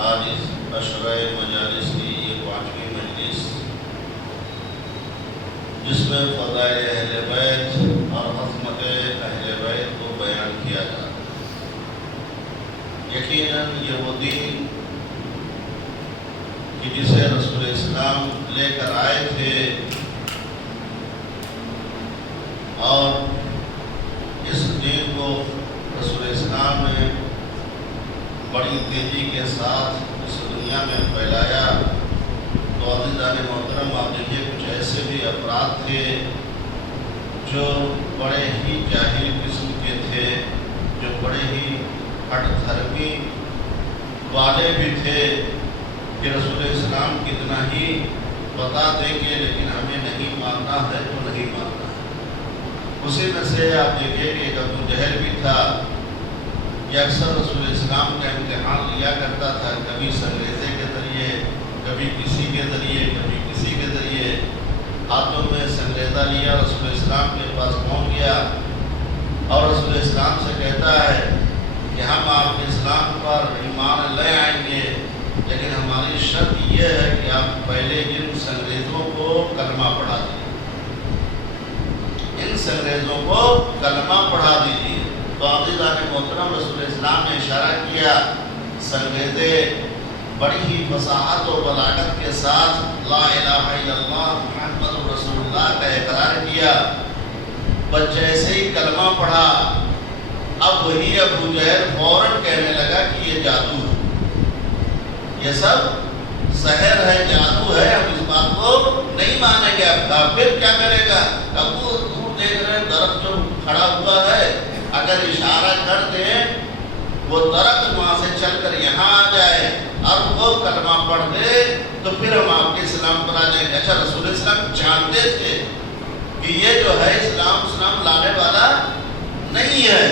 آج اس عشرہ مجالس کی یہ 5ویں مجلس، جس میں فضائل اہل بیت اور عظمت اہل بیت کو بیان کیا جا رہا ہے۔ یقیناً یہ وہ دین کہ جسے رسول اسلام لے کر آئے تھے، اور اس دین کو رسول اسلام نے بڑی تیزی کے ساتھ اس دنیا میں پھیلایا۔ تو عزیزان محترم، آپ دیکھیے کچھ ایسے بھی افراد تھے جو بڑے ہی جاہل قسم کے تھے، جو بڑے ہی ہٹ دھرمی والے بھی تھے کہ رسول اسلام کتنا ہی بتا دیں گے لیکن ہمیں نہیں ماننا ہے تو نہیں ماننا ہے۔ اسی میں سے آپ دیکھیں کہ ایک ابو جہل بھی تھا، یہ اکثر رسول اسلام کا امتحان لیا کرتا تھا، کبھی سنگریزے کے ذریعے، کبھی کسی کے ذریعے، کبھی کسی کے ذریعے۔ ہاتھوں میں سنگریزہ لیا، رسول اسلام کے پاس پہنچ گیا اور رسول اسلام سے کہتا ہے کہ ہم آپ کے اسلام پر ایمان لے آئیں گے، لیکن ہماری شرط یہ ہے کہ آپ پہلے ان سنگریزوں کو کلمہ پڑھا دیجیے، ان سنگریزوں کو کلمہ پڑھا دیجیے۔ تو عزیزان محترم، رسول اسلام نے اشارہ کیا، سنگریزے بڑی ہی فصاحت و بلاغت کے ساتھ لا الہ الا اللہ محمد رسول اللہ کا اقرار کیا۔ بس جیسے ہی کلمہ پڑھا، اب وہی ابو جہل فوراً کہنے لگا کہ یہ جادو ہے، یہ سب سحر ہے، جادو ہے، ہم اس بات کو نہیں مانیں گے۔ اب کافر کیا کرے گا؟ اب وہ دور دیکھ رہے درخت جو کھڑا ہوا ہے، اگر اشارہ کر دیں وہ درخت وہاں سے چل کر یہاں آ جائے اور وہ کلمہ پڑھ دے تو پھر ہم آپ کے اسلام پر آ جائیں گے۔ اچھا، رسول اسلام جانتے تھے کہ یہ جو ہے اسلام لانے والا نہیں ہے۔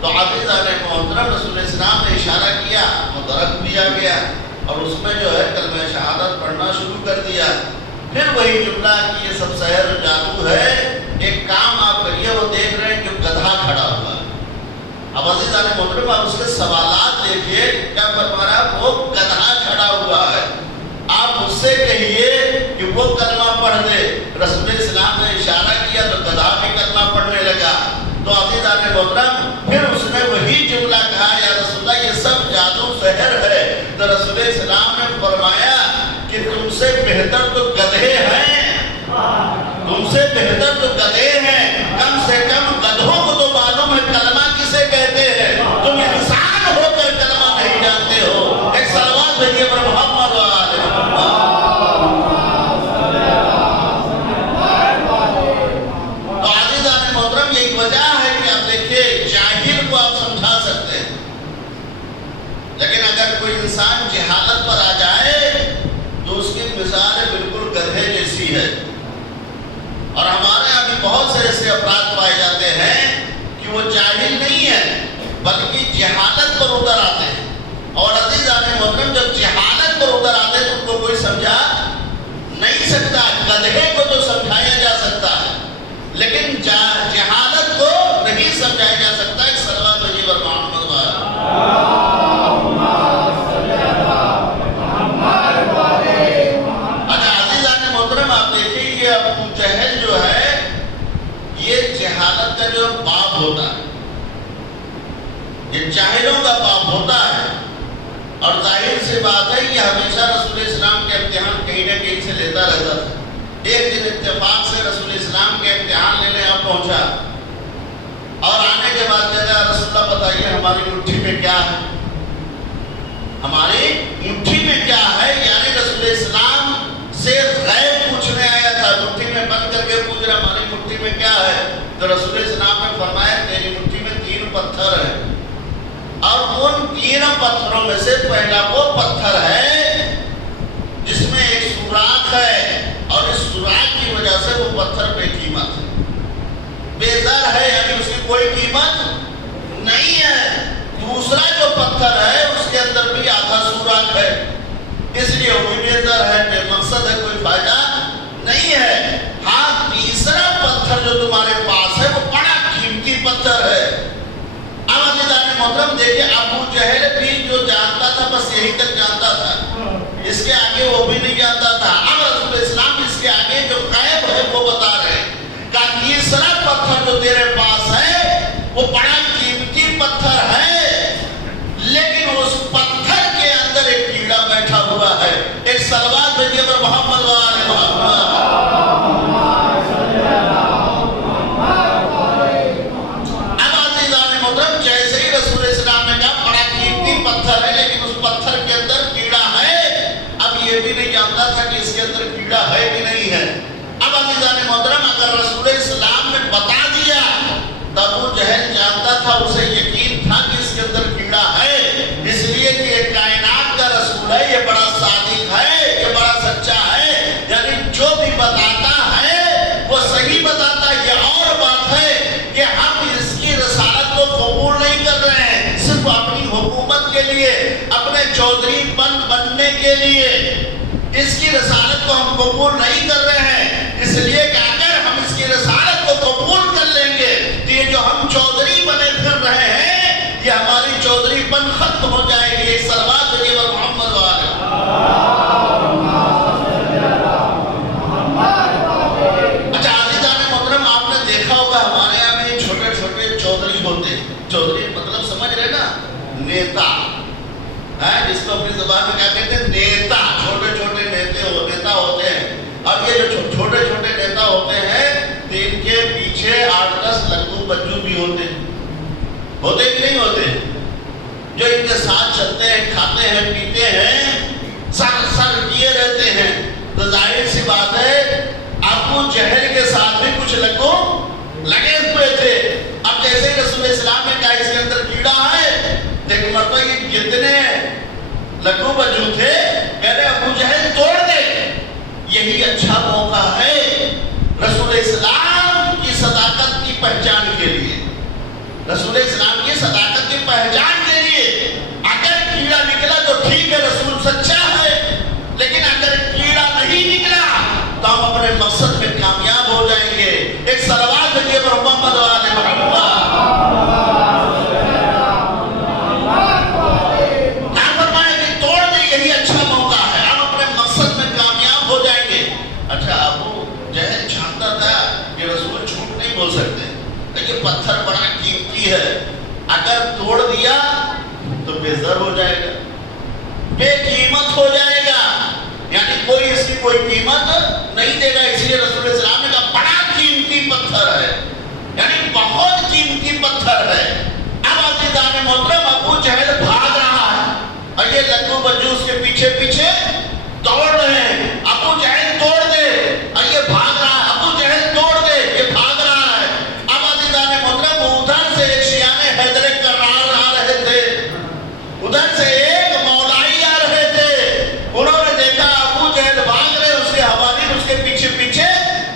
تو عزیزان محترم، رسول اسلام نے اشارہ کیا، وہ درخت بھی آ گیا اور اس میں جو ہے کلمہ شہادت پڑھنا شروع کر دیا۔ پھر وہی جملہ کہ یہ سب سحر و جادو ہے، ایک کام آپ کریے، وہ دیکھ رہے ہیں کہ گدھا کھڑا ہوا ہے۔ اب عزیزان محترم، آپ اس کے سوالات دیکھیے، کیا فرما رہا ہے؟ وہ گدھا کھڑا ہوا ہے، آپ اس سے کہیے کہ وہ کلمہ پڑھ دے۔ رسول اسلام نے اشارہ کیا تو گدھا بھی کلمہ پڑھنے لگا۔ تو عزیزان محترم، پھر اس نے وہی جملہ کہا، یا رسول اللہ یہ سب جادو سحر ہے۔ تو رسول اسلام نے فرمایا کہ تم سے بہتر تو گدھے ہیں، تم سے بہتر تو گدھے ہیں، کم سے کم گدھوں کو تو معلوم ہے کلمہ کسے کہتے ہیں، تم انسان ہو کر کلمہ نہیں جانتے ہو۔ ایک صلوات بھیجیے پر محمد و آل محمد۔ تو عزیزان محترم، یہی وجہ ہے کہ آپ دیکھیے جاہل کو آپ سمجھا سکتے ہیں، لیکن اگر کوئی انسان جہالت پر آ جائے تو اس کی مثال بالکل گدھے جیسی ہے۔ اور ہمارے یہاں بھی بہت سے ایسے افراد پائے جاتے ہیں کہ وہ جاہل نہیں ہے بلکہ جہالت پر اتر آتے ہیں۔ اور عزیزان محترم، جب جہالت پر اتر آتے ہیں تو ان کو کوئی سمجھا نہیں سکتا۔ گدھے کو تو سمجھایا جا سکتا ہے لیکن جہالت کو نہیں سمجھایا جا سکتا۔ ایک صلوات بھیجیے پر محمد و آل۔ ابو جہل جو ہے یہ جہالت کا جو باپ ہوتا ہے، یہ جاہلوں کا باپ ہوتا ہے۔ اور ظاہر سی بات ہے کہ ہمیشہ رسول اسلام کے امتحان کہیں نہ کہیں سے لیتا رہتا تھا۔ ایک دن اتفاق سے رسول اسلام کے امتحان لینے یہاں پہنچا اور آنے کے بعد کہا، رسول اللہ بتائیے ہماری مٹھی میں کیا ہے، ہماری مٹھی میں کیا ہے؟ یعنی رسول اسلام سے غیب پوچھنے آیا تھا، مٹھی میں بند کر کے پوچھ رہا ہماری مٹھی میں کیا ہے۔ تو رسول اسلام نے فرمایا تیری مٹھی میں 3 پتھر ہیں، اور ان 3 پتھروں میں سے پہلا وہ پتھر ہے جس میں ایک سوراخ ہے، اور اس سوراخ کی وجہ سے وہ پتھر بے قیمت ہے، بے زر ہے، یعنی اس کی کوئی قیمت نہیں ہے۔ دوسرا جو پتھر ہے اس کے اندر بھی آدھا سوراخ ہے، اس لیے وہ بھی بے زر ہے، بے مقصد ہے، کوئی فائدہ نہیں ہے۔ ہاں، تیسرا پتھر جو تمہارے پاس ہے وہ بڑا قیمتی پتھر ہے۔ اب عزیزان محترم دیکھیں، ابو جہل بھی جو جانتا تھا بس یہی تک جانتا اس کے آگے وہ بھی نہیں جانتا تھا. اب رسول اسلام اس کے آگے جو غیب ہے وہ بتا رہے ہیں. کہا تیسرا پتھر جو تیرے پاس ہے وہ بڑا قیمتی پتھر ہے، لیکن اس پتھر کے اندر ایک کیڑا بیٹھا ہوا ہے. ایک صلوات بھیجیے پر محمد وآل محمد. اب عزیزان محترم جیسے ہی رسول اسلام نے کہا بڑا قیمتی پتھر ہے لیکن اس پتھر کے اندر کیڑا ہے، اب یہ بھی نہیں جانتا تھا کہ اس کے اندر کیڑا ہے کہ نہیں ہے. اب عزیزان محترم اگر رسول اسلام نے بتا دیا تو ابو جہل جانتا تھا، اسے یقین تھا کہ اس کے اندر کیڑا ہے، اس لیے کہ یہ کائنات کا رسول ہے، یہ بڑا صادق ہے، یہ بڑا سچا ہے، یعنی جو بھی بتاتا ہے وہ صحیح بتاتا ہے. یہ اور بات ہے کہ ہم اس کی رسالت کو قبول نہیں کر رہے ہیں صرف اپنی حکومت کے لیے، اپنے چودھری بننے کے لیے اس کی رسالت کو ہم قبول نہیں کر رہے ہیں. اس لیے کہ اگر ہم اس کی رسالت کو قبول کر لیں گے تو یہ جو ہم چودھری بنے پھر رہے ہیں یہ ہماری چودھری بن ختم ہو جائے گی. ایک صلوات بھیجیے پر محمد وآلہ. اچھا عزیزان محترم آپ نے دیکھا ہوگا ہمارے یہاں میں چھوٹے چھوٹے چودھری ہوتے ہیں. چودھری مطلب سمجھ رہے نا، نیتا، جس کو اپنی زبان میں کیا کہتے ہیں، نیتا. چھوٹے چھوٹے نیتا ہوتے ہیں. اب یہ جو چھوٹے چھوٹے نیتا ہوتے ہیں تو ان کے پیچھے 8-10 لگو بجو بھی ہوتے کہ نہیں ہوتے، جو ان کے ساتھ چلتے ہیں، کھاتے ہیں، پیتے ہیں، سر کیے رہتے ہیں. تو ظاہر سی بات ہے ابو جہل کے ساتھ بھی کچھ لگو لگے ہوئے تھے. اب جیسے رسول اسلام نے کہا اس کے اندر کیڑا ہے، دیکھ مرتبہ یہ کتنے لگو بجو تھے، کہہ رہے ابو جہل توڑ دے. یہی اچھا موقع ہے رسول اسلام کی صداقت کی پہچان کے لیے، رسول اسلام کی صداقت کی پہچان کے لیے. اگر کیڑا نکلا تو ٹھیک ہے، رسول سچا ہے، لیکن اگر کیڑا نہیں نکلا تو ہم اپنے مقصد میں کامیاب ہو جائیں گے. ایک صلوات بھیجیے پر محمد وآل محمد. پتھر بڑا قیمتی ہے، اگر توڑ دیا تو بے زر ہو جائے گا، بے قیمت ہو جائے گا، یعنی کوئی اس کی کوئی قیمت نہیں دے گا. اس لیے رسول اسلام نے کہا بڑا قیمتی پتھر ہے، یعنی بہت قیمتی پتھر ہے. اب عزیزان محترم ابو جہل بھاگ رہا ہے اور یہ لگو بجو اس کے پیچھے پیچھے دوڑ رہے ہیں. ابو جہل توڑ دے اور یہ بھاگ رہا ہے، ابو جہل توڑ دے، یہ بھاگ رہا ہے. اب عزیزان محترم ادھر سے ایک شیعہ حیدر کرار آ رہے تھے، ادھر سے ایک مولائی آ رہے تھے. انہوں نے دیکھا ابو جہل بھاگ رہے، اس کے حوالی اس کے پیچھے پیچھے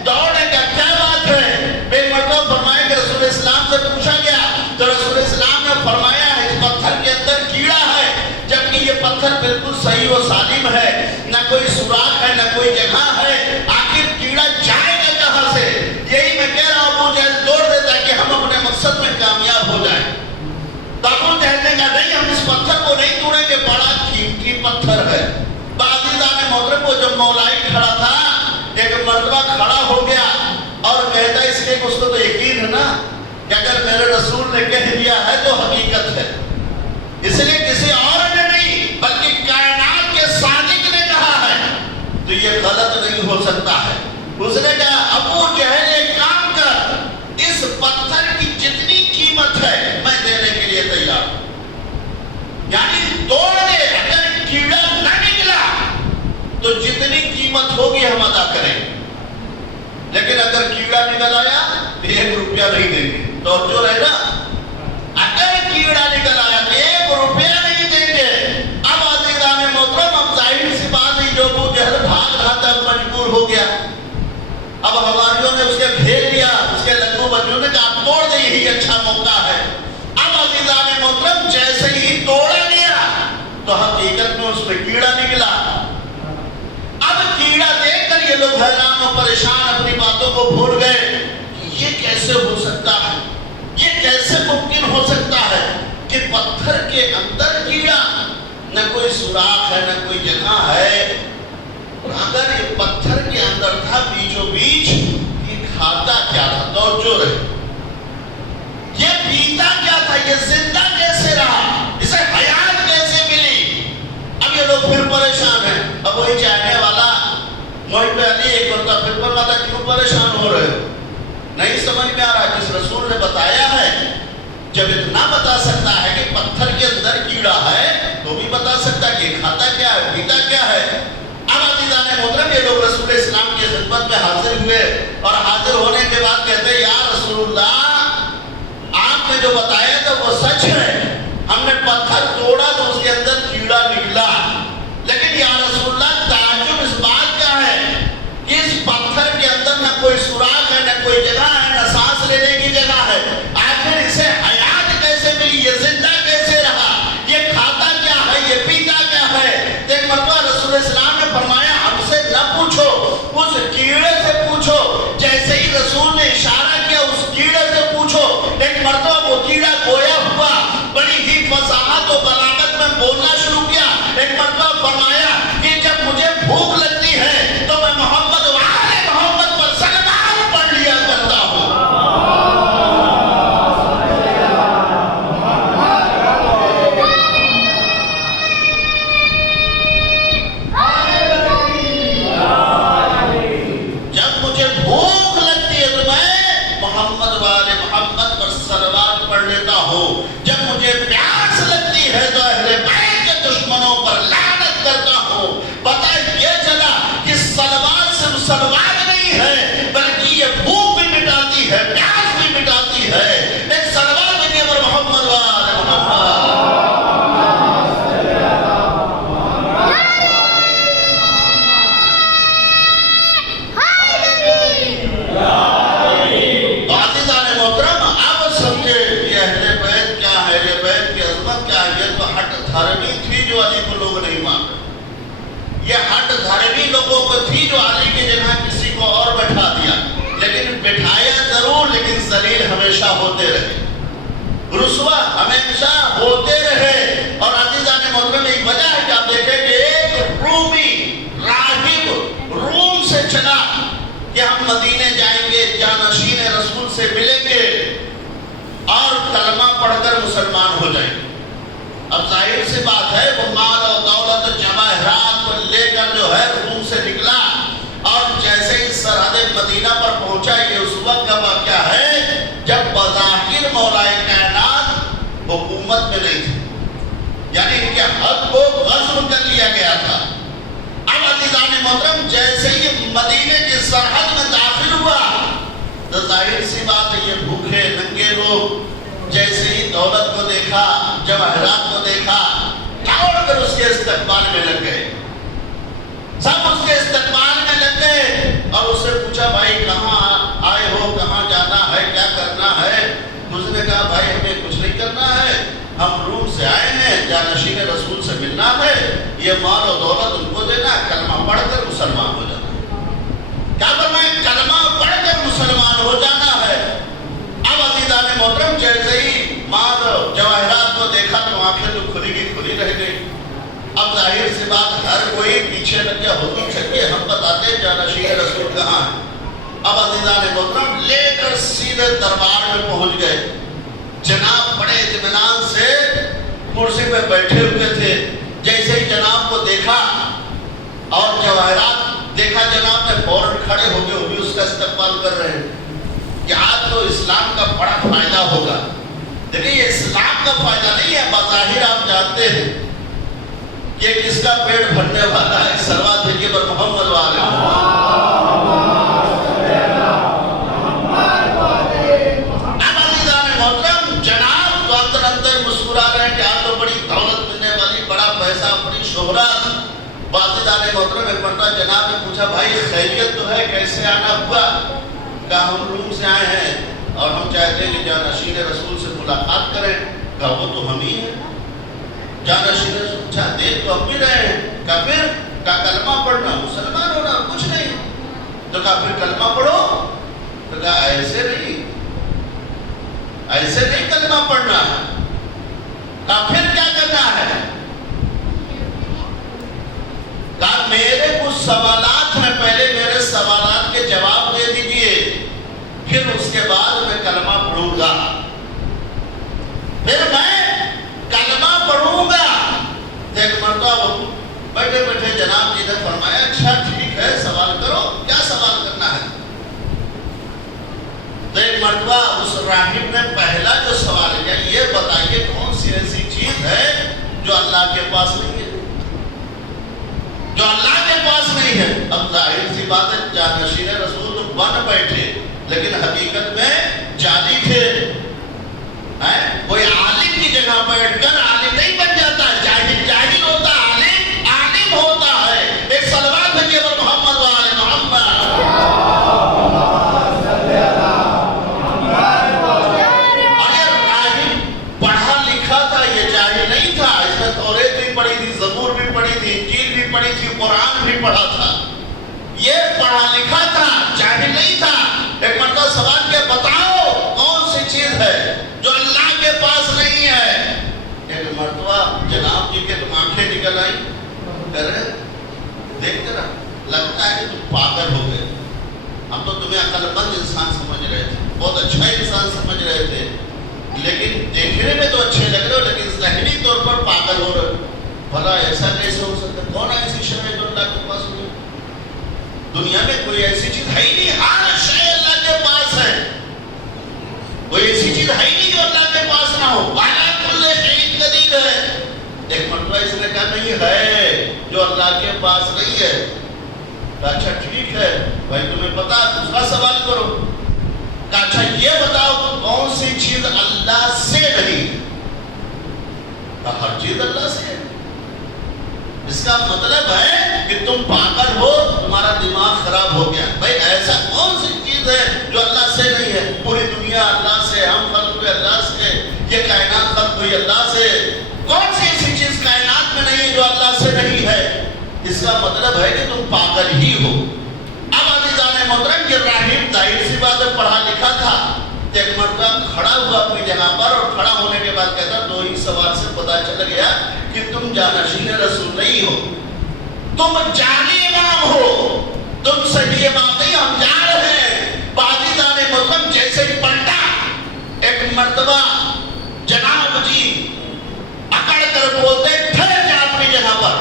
دوڑنے کا کیا بات ہے. ایک مرتبہ فرمایا کہ رسول اسلام سے پوچھا گیا تو رسول اسلام نے فرمایا اس پتھر کے اندر کیڑا ہے، جبکہ یہ پتھر بالکل صحیح و سالم ہے، نہ کوئی سوراخ ہے نہ کوئی جگہ ہے. آخر کیڑا جائے گا کہاں سے؟ یہی میں کہہ رہا ہوں ابو جہل توڑ دے تاکہ ہم اپنے مقصد میں کامیاب ہو جائیں. تو ابو جہل نے کہا نہیں، ہم اس پتھر کو نہیں توڑیں گے، بڑا قیمتی پتھر ہے. عزیزان محترم وہ جب مولائی کھڑا تھا ایک مرتبہ کھڑا ہو گیا اور کہتا اس لیے کہ اس کو تو یقین ہے نا کہ اگر میرے رسول نے کہہ دیا ہے تو حقیقت ہے، اس لیے کسی اور نے نہیں بلکہ کائنات کے صادق نے کہا ہے تو یہ غلط نہیں ہو سکتا ہے. اس نے کہا ابو جہل ایک کام کر، اس پتھر کی جتنی قیمت ہے میں دینے کے لیے تیار ہوں، یعنی توڑ دے، اگر کیڑا نہ نکلا تو جتنی قیمت ہوگی ہم ادا کریں گے، لیکن اگر کیڑا نکل آیا تو 1 روپیہ نہیں دیں گے. تو جو رہے نا، اگر کیڑا نکل آیا تو 1 روپیہ نہیں دیں گے. اب عزیزان محترم اب ظاہر سی بات ہے جو ابو جہل بھاگ رہا تھا مجبور ہو گیا. اب ہماریوں نے اس کے گھیر لیا، اس کے لگو بجو نے کہا توڑ دے، یہی اچھا موقع ہے. اب عزیزان محترم جیسے ہی توڑا گیا تو حقیقت میں اس میں کیڑا نکلا. اب کیڑا دیکھ کر یہ لوگ حیران و پریشان اپنی باتوں کو بھول گئے کہ یہ کیسے ہو سکتا ہے، یہ کیسے ممکن ہو سکتا ہے کہ پتھر کے اندر کیڑا. نہ کوئی سوراخ ہے، نہ کوئی جگہ ہے، اور اگر یہ پتھر کے اندر تھا بیچوں بیچ، یہ کھاتا کیا تھا؟ توجہ رہے، یہ پیتا کیا تھا؟ یہ زندہ کیسے رہا؟ اسے حیات کیسے ملی؟ اب یہ لوگ پھر پریشان ہیں۔ اب وہی چاہنے والا محب علی ایک مرتبہ پھر فرماتا کیوں پریشان ہو رہے ہو؟ نہیں سمجھ میں آ رہا، جس رسول نے بتایا ہے، جب اتنا بتا سکتا ہے کہ پتھر کے اندر کیڑا ہے تو بھی بتا سکتا کہ کھاتا کیا ہے، پیتا کیا ہے۔ اب عزیزان محترم یہ لوگ رسول اسلام کی خدمت میں حاضر ہوئے، اور حاضر ہونے کے بعد کہتے ہیں یا رسول اللہ، آپ نے جو بتایا تھا وہ سچ ہے، ہم نے پتھر توڑا تو اس کے اندر کیڑا نکلا، لیکن یا رسول اللہ تعجب اس بات کا ہے کہ اس پتھر کے اندر نہ کوئی سوراخ ہے، نہ کوئی جگہ ہے، نہ سانس لینے کی جگہ ہے، آخر اسے حیات کیسے ملی؟ یہ زندہ کیسے رہا؟ یہ کھاتا کیا ہے؟ یہ پیتا کیا ہے؟ ایک مرتبہ رسول اسلام نے فرمایا ہم سے نہ پوچھو، اس کیڑے سے پوچھو۔ جیسے ہی رسول نے اشارہ کیا اس کیڑے سے پوچھو، ایک مرتبہ وہ کیڑا گویا ہوا، بڑی ہی فصاحت و بلاغت میں بولنا شروع کیا۔ ایک مرتبہ فرمایا کہ جب مجھے بھوک لگتی ہے تو میں محمد و آل محمد پر سلام پڑھ لیا کرتا ہوں۔ جب مجھے بھوک لگتی ہے تو میں محمد و آل محمد پر صلوات پڑھ لیتا ہوں۔ جب مجھے پیاس لگتی ہے تو اہل بیت کے دشمنوں پر لعنت کرتا ہوں۔ پتہ یہ چلا کہ صلوات صرف صلوات نہیں ہے، بلکہ یہ بھوک بھی مٹاتی ہے، پیاس بھی مٹاتی ہے۔ ایک صلوات بھی پر محمد و آل محمد۔ تو عزیزان محترم اب سمجھے یہ اہل بیت کیا ہے، یہ بیت کی عظمت کیا ہے۔ یہ تو ہٹ دھرمی تھی جو علی کو لوگ نہیں مان رہے، یہ ہٹ دھرمی لوگوں کو تھی جو علی کی جگہ کسی کو اور بٹھا دیا، لیکن بٹھایا ضرور لیکن ذلیل ہمیشہ ہوتے رہے، رسوا ہمیشہ ہوتے رہے۔ اور عزیزان محترم ایک وجہ ہے کہ آپ دیکھیں کہ ایک رومی راہب روم سے چلا کہ ہم مدینے جائیں گے، جانشین رسول سے ملیں گے اور کلمہ پڑھ کر مسلمان ہو جائیں گے۔ اب ظاہر سی بات ہے وہ مال و دولت جواہرات کو لے کر جو ہے روم سے نکلا، اور جیسے ہی سرحد مدینہ پر پہنچا، یہ اس وقت کا واقعہ ہے جب بظاہر مولائے کائنات حکومت میں نہیں تھے، یعنی ان کے حق کو غصب کر لیا گیا تھا۔ اب عزیزان محترم جیسے ہی مدینے کی سرحد میں داخل ہوا تو ظاہر سی بات ہے یہ بھوکے ننگے لوگ جیسے ہی دولت کو دیکھا، جواہرات کو دیکھا، دوڑ کر اس کے استقبال میں لگ گئے، سب اس کے استقبال میں لگ گئے، اور اس سے پوچھا بھائی کہاں آئے ہو، کہاں جانا ہے، کیا کرنا ہے؟ اس نے کہا بھائی ہمیں کچھ نہیں کرنا ہے، ہم روم سے آئے ہیں، جانشین رسول سے ملنا ہے، یہ مال و دولت ان کو دینا، کلمہ پڑھ کر مسلمان ہو جانا ہے۔ کیا فرمایا؟ کلمہ پڑھ کر مسلمان ہو جانا ہے۔ اب عزیزان محترم جیسے ہی مال جواہرات کو دیکھا تو آنکھیں تو کھلی کی کھلی رہ گئی۔ اب ظاہر سی بات ہر کوئی پیچھے لگ گیا، حضور چلیے ہم بتاتے جانشین رسول کہاں ہے۔ اب عزیزان محترم لے کر سیدھے دربار میں پہنچ گئے، جناب بڑے اطمینان سے کرسی پہ بیٹھے ہوئے تھے۔ جیسے ہی جناب کو دیکھا اور جواہرات دیکھا، جناب نے فوراً کھڑے ہو گئے، وہ بھی اس کا استقبال کر رہے ہیں کہ آج تو اسلام کا بڑا فائدہ ہوگا۔ دیکھیں یہ اسلام کا فائدہ نہیں ہے، بظاہر آپ جانتے ہیں کہ کس کا پیٹ بھرنے والا ہے۔ صلوات بھیجیے پر محمد و آل محمد۔ اب عزیزان محترم جناب تو اندر اندر مسکرا رہے ہیں کہ آج تو بڑی دولت ملنے والی، بڑا پیسہ، بڑی شہرت۔ عزیزان محترم ایک مرتبہ جناب نے پوچھا بھائی خیریت تو ہے، کیسے آنا ہوا؟ کہا ہم روم سے آئے ہیں اور ہم چاہتے ہیں کہ جانشین رسول سے ملاقات کریں۔ کہا وہ تو ہم ہی ہیں۔ جانشین رسول پوچھا دیکھ تو ہم بھی رہے ہیں۔ کہا پھر؟ کہا کلمہ پڑھنا، مسلمان ہونا، کچھ نہیں۔ تو کہا پھر کلمہ پڑھو۔ تو کہا ایسے نہیں، ایسے نہیں کلمہ پڑھنا ہے۔ کہا پھر کیا کرنا ہے؟ سوالات میں پہلے میرے سوالات کے جواب دے دیجئے، پھر اس کے بعد میں کلمہ پڑھوں گا، پھر میں کلمہ پڑھوں گا۔ ایک مرتبہ بیٹھے بیٹھے جناب جی نے فرمایا اچھا ٹھیک ہے سوال کرو، کیا سوال کرنا ہے؟ تو ایک مرتبہ اس راہب نے پہلا جو سوال کیا، یہ بتائیے کون سی ایسی چیز ہے جو اللہ کے پاس نہیں ہے، جو اللہ کے پاس نہیں ہے؟ اب ظاہر سی بات ہے جانشین رسول تو بن بیٹھے لیکن حقیقت میں جالی تھے۔ کوئی عالم کی جگہ بیٹھ کر عالم نہیں بن جاتا، جاہل جاہل ہوتا، عالم عالم ہوتا ہے۔ ایک صلوات بھیجیے پر محمد و آل محمد۔ اور یہ راہب پڑھا لکھا تھا، یہ جاہل نہیں تھا، اس نے توریت بھی پڑھی تھی، زبور بھی پڑھی تھی، انجیل بھی پڑھی تھی، قرآن بھی پڑھا تھا، یہ پڑھا لکھا تھا، جاہل نہیں تھا۔ ایک مرتبہ سوال کیا، بتاؤ کون سی چیز ہے جو اللہ کے پاس نہیں ہے؟ ایک مرتبہ جناب جی کے آنکھیں نکل آئی، کہہ رہے دیکھ کر لگتا ہے کہ تم پاگل ہو گئے، ہم تو تمہیں عقل مند انسان سمجھ رہے تھے، بہت اچھا انسان سمجھ رہے تھے، لیکن دیکھنے میں تو اچھے لگ رہے ہو لیکن ذہنی طور پر پاگل ہو رہے ہو۔ بھلا ایسا کیسے ہو سکتا ہے؟ کون ایسی شے ہے جو اللہ کے پاس ہوئی؟ دنیا میں کوئی ایسی چیز ہے ہی نہیں، ہر شے اللہ کے پاس ہے، کوئی ایسی چیز ہے ہی نہیں جو اللہ کے پاس نہ ہو۔ وَعَلَىٰ كُلِّ شَيْءٍ قَدِيرٌ ہے۔ ایک مرتبہ اس نے کہا نہیں ہے جو اللہ کے پاس نہیں ہے۔ اچھا ٹھیک ہے بھائی تمہیں پتا، دوسرا سوال کرو۔ اچھا یہ بتاؤ کون سی چیز اللہ سے نہیں ہے؟ ہر چیز اللہ سے ہے۔ اس کا مطلب ہے کہ تم پاگل ہو، تمہارا دماغ خراب ہو گیا۔ بھائی ایسا کون سی چیز ہے جو اللہ سے نہیں ہے؟ پوری دنیا اللہ سے، ہم خلق ہوئے اللہ سے، یہ کائنات خلق ہوئی اللہ سے، کون سی ایسی چیز کائنات میں نہیں ہے جو اللہ سے نہیں ہے؟ اس کا مطلب ہے کہ تم پاگل ہی ہو۔ اب عزیزان محترم یہ راہب ظاہر سی بات ہے پڑھا لکھا تھا، ایک مرتبہ کھڑا ہوا اپنی جگہ پر اور کھڑا ہونے کے بعد کہتا دو ہی سوال سے پتا چل گیا کہ تم جانشین رسول نہیں ہو، تم جعلی امام ہو، تم صحیح امام نہیں، ہم جا رہے ہیں۔ عزیزان محترم جیسے ہی پلٹا، ایک مرتبہ جناب جی اکڑ کر بولتے ٹھہر جا اپنی جگہ پر،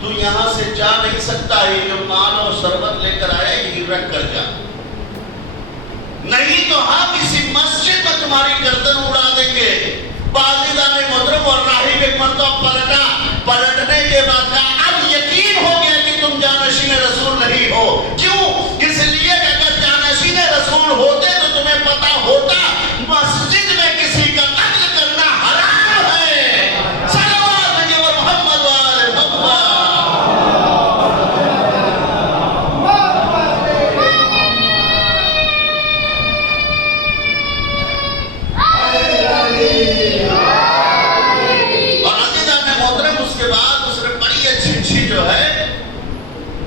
تو یہاں سے جا نہیں سکتا، یہ جو مال اور ثروت لے کر آیا یہی رکھ کر جا، نہیں تو ہم اسی مسجد میں تمہاری گردن اڑا دیں گے۔ عزیزان محترم اور راہب ایک مرتبہ پلٹا، پلٹنے کے بعد کہا اب یقین ہو گیا کہ تم جانشین رسول نہیں ہو۔ کیوں؟ اس لیے کہ اگر جانشین رسول ہوتے تو تمہیں پتا ہوتا مسجد میں کسی کا قتل کرنا حرام ہے۔ صلوات بھیجیے اور محمد و آل محمد۔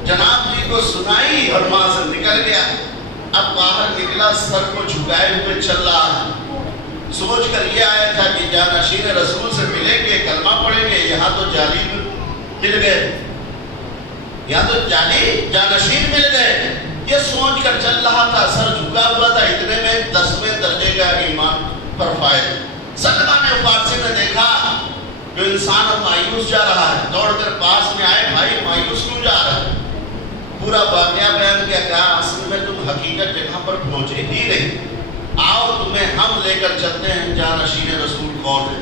جناب جی کو سنائی اور وہاں سے نکل گیا۔ اب باہر نکلا، سر کو جھکائے ہوئے چل رہا ہے، سوچ کر یہ آیا تھا کہ جانشین رسول سے ملیں گے، کلمہ پڑھیں گے، یہاں تو جعلی مل گئے، یہاں تو جعلی جانشین مل گئے، یہ سوچ کر چل رہا تھا، سر جھکا ہوا تھا، اتنے میں 10ویں درجے کا ایمان پر فائد سلمان فارسی نے دیکھا جو انسان مایوس جا رہا ہے، دوڑ کر پاس میں آئے، بھائی مایوس کیوں جا رہا ہے؟ پورا واقعہ بیان کیا، کہا اصل میں تم حقیقت جگہ پر پہنچے ہی نہیں، آؤ تمہیں ہم لے کر چلتے ہیں جانشین رسول کون ہے۔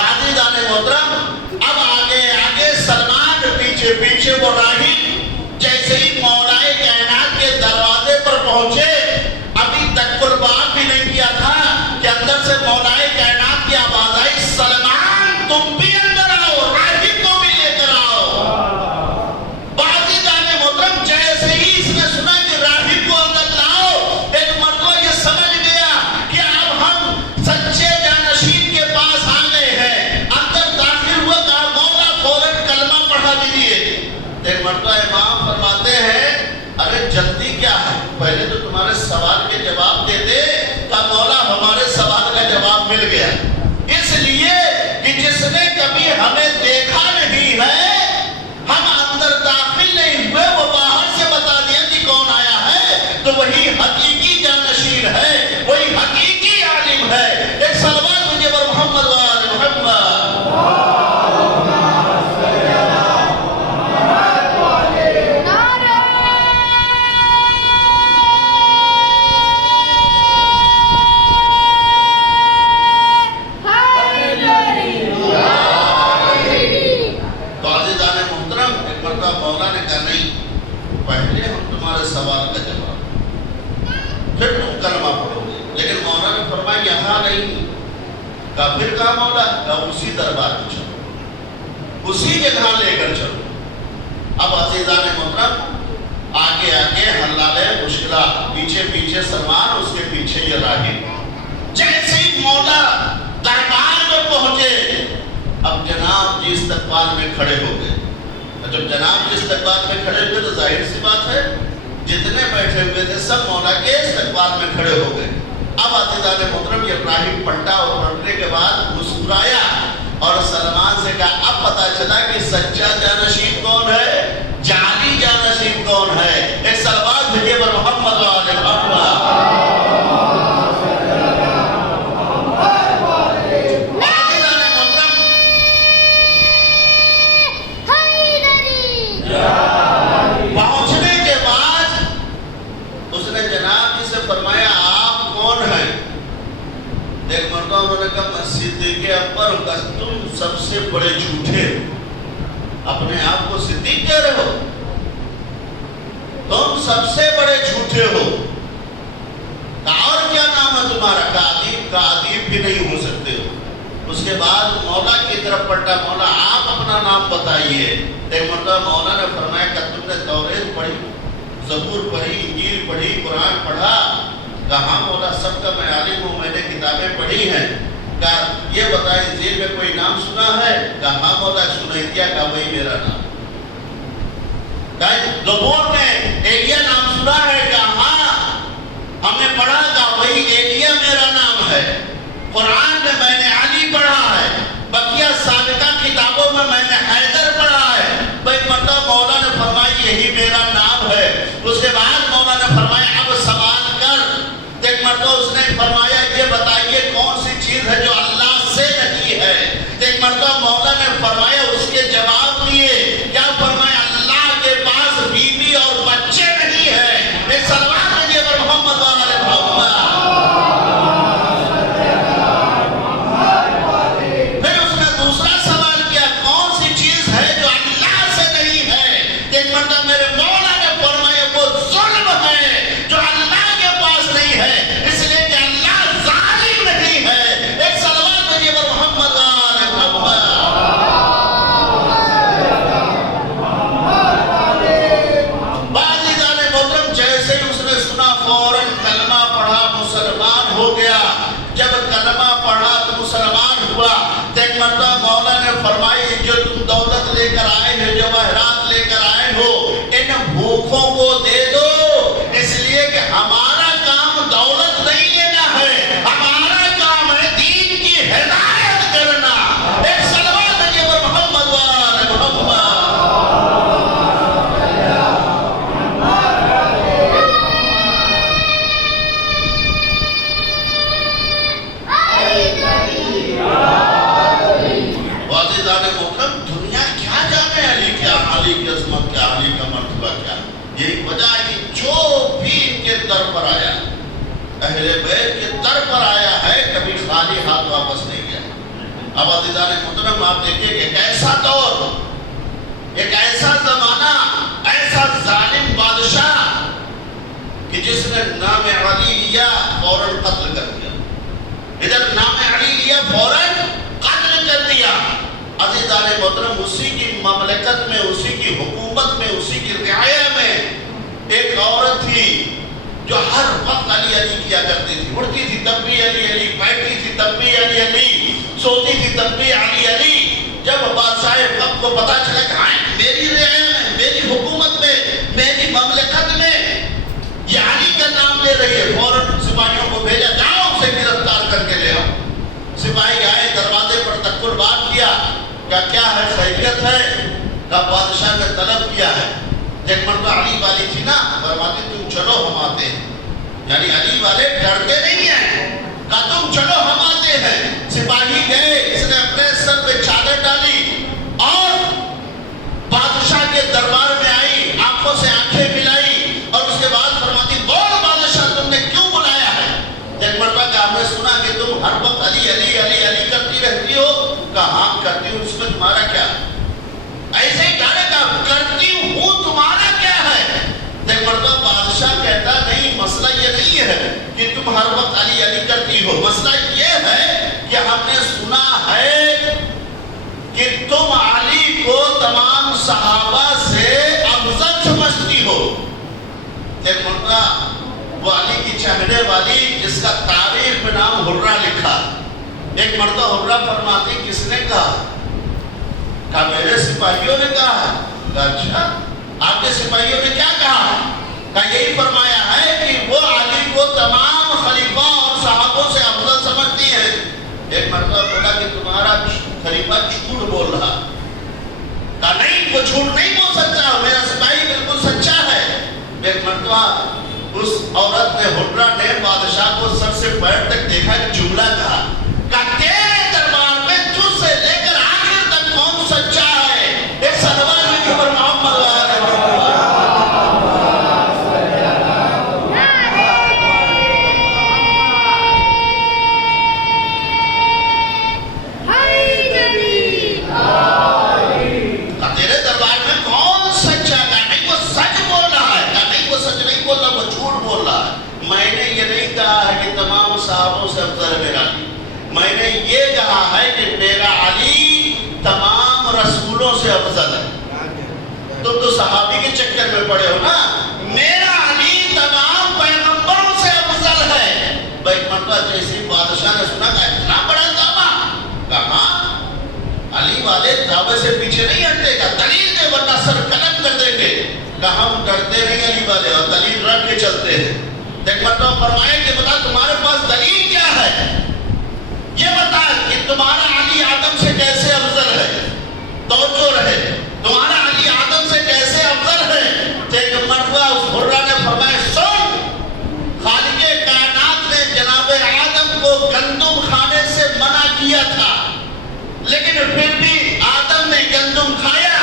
عزیزان محترم اب آگے آگے سلمان، پیچھے پیچھے وہ راہب، جیسے ہی مولائے کائنات کے دروازے پر پہنچے، ابھی تک قربان بھی نہیں کیا تھا کہ اندر سے مولائے کائنات کی آواز آئی، سلمان تم بھی اندر آؤ، راہب کو بھی لے کر آؤ۔ جیسے ہی اس نے سنا کہ راہب کو اندر لاؤ، ایک مرتبہ یہ سمجھ گیا کہ اب ہم سچے جانشین کے پاس آ گئے ہیں، اندر داخل ہوا، کہا مولا فوراً ایک مرتبہ مولا نے کہا نہیں، پہلے ہم تمہارے سوال کا جواب پھر تم کلمہ پڑھو گے. لیکن مولا نے فرمایا یہاں نہیں. کہا پھر کہا مولا؟ کہا اسی دربار میں چلو، اسی جگہ لے کر چلو. اب عزیزان محترم آگے آگے حلالے مشکلات، پیچھے پیچھے سلمان، اس کے پیچھے یہ راہب. جیسے ہی مولا دربار میں پہنچے، اب جناب جی استقبال میں کھڑے ہو گئے. جب جناب جی استقبال میں کھڑے ہوئے تو ظاہر سی بات ہے جتنے بیٹھے ہوئے تھے سب مولا کے استقبال میں کھڑے ہو گئے. اب عزیزان محترم یہ راہب پلٹا اور پلٹنے کے بعد مسکرایا اور سلمان سے کہا اب پتا چلا کہ سچا جانشین کون ہے، جعلی جانشین کون ہے. ایک سلوات بھیجیے پر محمد وآل محمد. پہنچنے کے بعد اس نے جناب جی سے فرمایا آپ کون ہیں؟ ایک مرتبہ انہوں نے کہا میں صدیق اکبر ہوں. تم سب سے بڑے جھوٹے، اپنے آپ کو صدیق کہہ رہے ہو؟ تم سب سے بڑے جھوٹے ہو. اور کیا نام ہے تمہارا؟ کا ادیب بھی نہیں ہو سکتے ہو. اس کے بعد مولا کی طرف پلٹا، مولا آپ اپنا نام بتائیے. ایک مرتبہ مولا نے فرمایا کہ تم نے توریت پڑھی، زبور پڑھی، انجیل پڑھی، قرآن پڑھا؟ کہاں مولا سب کا میں عالم ہوں، میں نے کتابیں پڑھی ہیں. کہا یہ بتائیں انجیل میں کوئی نام سنا ہے؟ کہاں مولا سنائی دیا. کہا وہی میرا نام. کہا زبور میں ایلیا نام سنا ہے؟ کہاں ہم نے پڑھا. کہا وہی ایلیا میرا نام ہے. قرآن میں میں نے علی پڑھا ہے، بقیہ سابقہ کتابوں میں نے حیدر پڑھا ہے. ایک مرتبہ مولا نے فرمایا یہی میرا نام ہے. اس کے بعد مولا نے فرمایا اب سوال کر. ایک مرتبہ اس نے فرمایا یہ بتائیے کون سی چیز ہے جو اللہ سے نہیں ہے. ایک مرتبہ مولا نے فرمایا اس کے جواب دیے. کیا فرمایا؟ اللہ کے پاس بیوی اور بچے نہیں ہے. ایک سلوات دیجیے پر محمد وآل محمد. مولا نے فرمائی جو تم دولت لے کر آئے ہو، جواہرات لے کر آئے ہو، ان بھوکوں کو دے دو. اس لیے کہ ہمارا کام دولت نہیں لینا ہے، ہمارا کام ہے دین کی ہدایت کرنا. ایک صلوات ہے پر محمد وآل محمد. دنیا کیا جانے علی کیا، علی کی عظمت کیا، علی کا مرتبہ کیا. یہی وجہ ہے کہ جو بھی ان کے در پر آیا، اہل بیت کے در پر آیا ہے، کبھی خالی ہاتھ واپس نہیں گیا. اب عزیزان محترم آپ دیکھیں کہ ایک ایسا دور، ایک ایسا زمانہ، ایسا ظالم بادشاہ کہ جس نے نام علی لیا فوراً قتل کر دیا. ادھر نام علی لیا فوراً قتل کر دیا. عزیزان محترم اسی کی مملکت میں، اسی کی حکومت میں، اسی کی رعایا میں ایک عورت تھی جو ہر وقت علی علی کیا کرتی تھی. اڑتی تھی تب بھی علی علی، بیٹھتی تھی تب بھی علی علی، سوتی تھی تب بھی علی علی. جب بادشاہ وقت کو پتا چلا کہ ہاں میری رعایا میں، میری حکومت میں، میری مملکت میں یہ علی کا نام لے رہی ہے، فوراً سپاہیوں کو بھیجا جاؤ اسے گرفتار کر کے لے آؤ. سپاہی آئے، دروازے پر تکبر بات کیا. کیا ہے خیریت ہے؟ کہا بادشاہ نے طلب کیا ہے. ایک مرتبہ علی والی تھی نا، فرماتی تم چلو ہم آتے ہیں. یعنی علی والے ڈرتے نہیں ہیں. کہا تم چلو ہم آتے ہیں. سپاہی گئے، اس نے اپنے سر پہ چادر ڈالی اور بادشاہ کے دربار میں آئی، آنکھوں سے آنکھیں ملائی اور اس کے بعد فرماتی بول بادشاہ تم نے کیوں بلایا ہے؟ ایک مرتبہ کہا ہم نے سنا کہ تم ہر وقت علی علی علی علی کرتی رہتی ہو. کہا ہاں کرتی ہوں، اس میں تمہارا کیا؟ ایسے ہی کہا کرتی ہر وقت علی علی کرتی ہو؟ مسئلہ یہ ہے کہ ہم نے سنا ہے کہ تم علی کو تمام صحابہ سے افضل سمجھتی ہو۔ ایک مرتبہ وہ علی کی چاہنے والی جس کا تاریخ میں نام حرہ لکھا، ایک مرتبہ حرہ فرماتی کس نے کہا؟ کہا میرے سپاہیوں نے کہا۔ کہا اچھا آپ کے سپاہیوں نے کیا کہا؟ کہا یہی فرمایا ہے کہ وہ علی کو تمام خلیفہ اور صحابوں سے افضل سمجھتی ہے۔ ایک مرتبہ بولا کہ تمہارا خلیفہ جھوٹ بول رہا۔ کہا نہیں وہ جھوٹ نہیں بول سکتا، میرا سپاہی بالکل سچا ہے۔ ایک مرتبہ اس عورت نے حرہ نے بادشاہ کو سر سے پیر تک دیکھا، ایک جملہ کہا، کہا تیرے دربار میں تجھ سے لے کر آخر تک کون سچا ہے؟ ایک صلوات لکھے پر محمد وآلہ محمد۔ تیرے دربار میں کون سچا ہے؟ کہا نہیں وہ سچ بول رہا ہے۔ کہا نہیں وہ سچ نہیں بول رہا، وہ جھوٹ بول رہا ہے۔ میں نے یہ نہیں کہا ہے کہ تمام صحابوں سے افضل ہے میرا علی، میں نے یہ کہا ہے کہ میرا علی تمام رسولوں سے افضل ہے۔ تم تو صحابی کے چکر میں پڑے ہو نا، میرا علی تمام پیغمبروں سے افضل ہے۔ بھائی مرتبہ جیسے بادشاہ نے سنا کہ اتنا بڑا دعویٰ، کہا علی والے دعوے سے پیچھے نہیں ہٹے گا، دلیل دے ورنہ سر قلم کر دیں گے۔ کہا ہم ڈرتے نہیں علی والے اور دلیل رکھ کے چلتے ہیں۔ ایک مرتبہ فرمائے کہ بتا تمہارے پاس دلیل کیا ہے؟ یہ بتا کہ تمہارا علی آدم سے کیسے افضل ہے؟ توجہ رہے، تمہارا علی آدم سے کیسے افضل ہے؟ ایک مرتبہ اس حرہ نے فرمایا سن، خالق کائنات نے جناب آدم کو گندم کھانے سے منع کیا تھا، لیکن پھر بھی آدم نے گندم کھایا،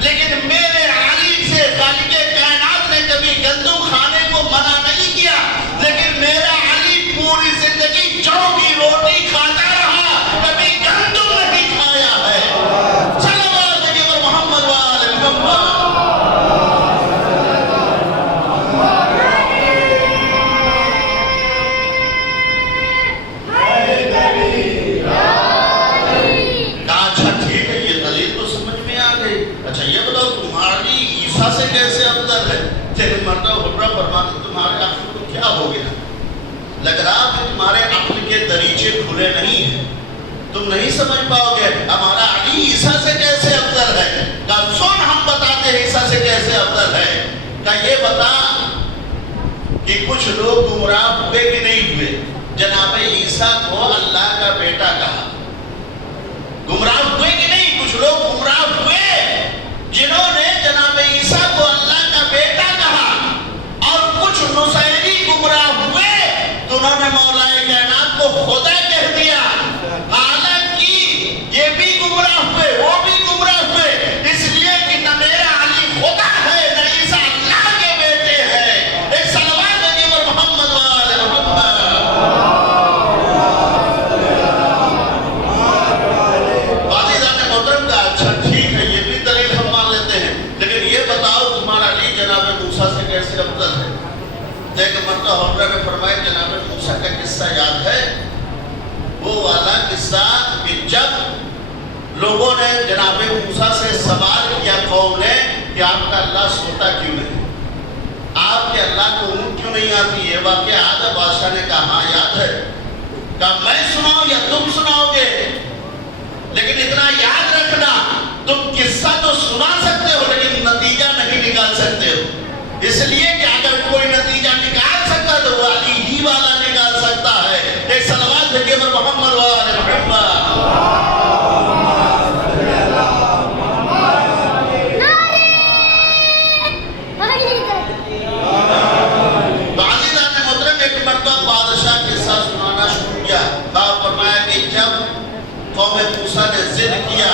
لیکن میرے علی سے خالق کائنات نے کبھی گندم کھانے کو منع نہیں کیا، لیکن میرا علی پوری زندگی جو کی روٹی کھاتا رہا، کبھی گندم نہیں کھایا ہے۔ صلوات علیہ محمد وآلہ محمد۔ کہا اچھا ٹھیک ہے یہ دلیل تو سمجھ میں آ گئی، اچھا یہ بتاؤ تمہاری عیسیٰ سے کیسے افضل ہے؟ تیرے مرتبہ حرہ فرماتے تمہارے عقل کو کیا ہو گیا؟ لگ رہا کہ تمہارے عقل کے دریچے کھلے نہیں ہیں، تم نہیں سمجھ پاؤ گے ہمارا علی عیسیٰ سے کیسے افضل ہے۔ کہا سن ہم بتاتے ہیں عیسیٰ سے کیسے افضل ہے۔ کہا یہ بتا کہ کچھ لوگ گمراہ ہوئے کہ نہیں ہوئے؟ جناب عیسیٰ کو اللہ کا بیٹا کہا، گمراہ ہوئے کہ نہیں؟ کچھ لوگ گمراہ ہوئے جنہوں نے جناب عیسیٰ کو اللہ کا بیٹا کہا، اور کچھ نصیری گمراہ ہوئے تو انہوں نے مولا کائنات کو خدا کہہ دیا، حالانکہ یہ بھی گمراہ ہوئے وہ بھی گمراہ ہوئے، اس لیے کہ نہ میرا علی خدا ہے نہ عیسیٰ اللہ کے بیٹے ہیں۔ ایک صلوات لگے پر محمد وآلہ محمد۔ عزیزان محترم کا اچھا ٹھیک ہے یہ بھی دلیل ہم مان لیتے ہیں، لیکن یہ بتاؤ تمہارا علی جناب موسیٰ سے کیسے افضل ہے؟ ایک مرتبہ حرہ نے فرمایا جناب موسیٰ کا قصہ یاد ہے؟ وہ والا قصہ کہ جب لوگوں نے جناب موسیٰ سے سوال کیا قوم نے کہ آپ کا اللہ سوتا کیوں نہیں، آپ کے اللہ کو اونٹ کیوں نہیں آتی؟ یہ واقعہ یاد ہے؟ بادشاہ نے کہا ہاں یاد ہے۔ کہا میں سناؤں یا تم سناؤ گے؟ لیکن اتنا یاد رکھنا تم قصہ تو سنا سکتے ہو لیکن نتیجہ نہیں نکال سکتے ہو، اس لیے کہ اگر کوئی نتیجہ نکال سکتا تو وہ علی ہی والا نکال سکتا ہے۔ ایک صلوات بھیجیے پر محمد وآلہ محمد۔ عزیزان محترم ایک مرتبہ بادشاہ قصہ سنانا شروع کیا، فرمایا کہ جب قوم موسیٰ نے ضد کیا،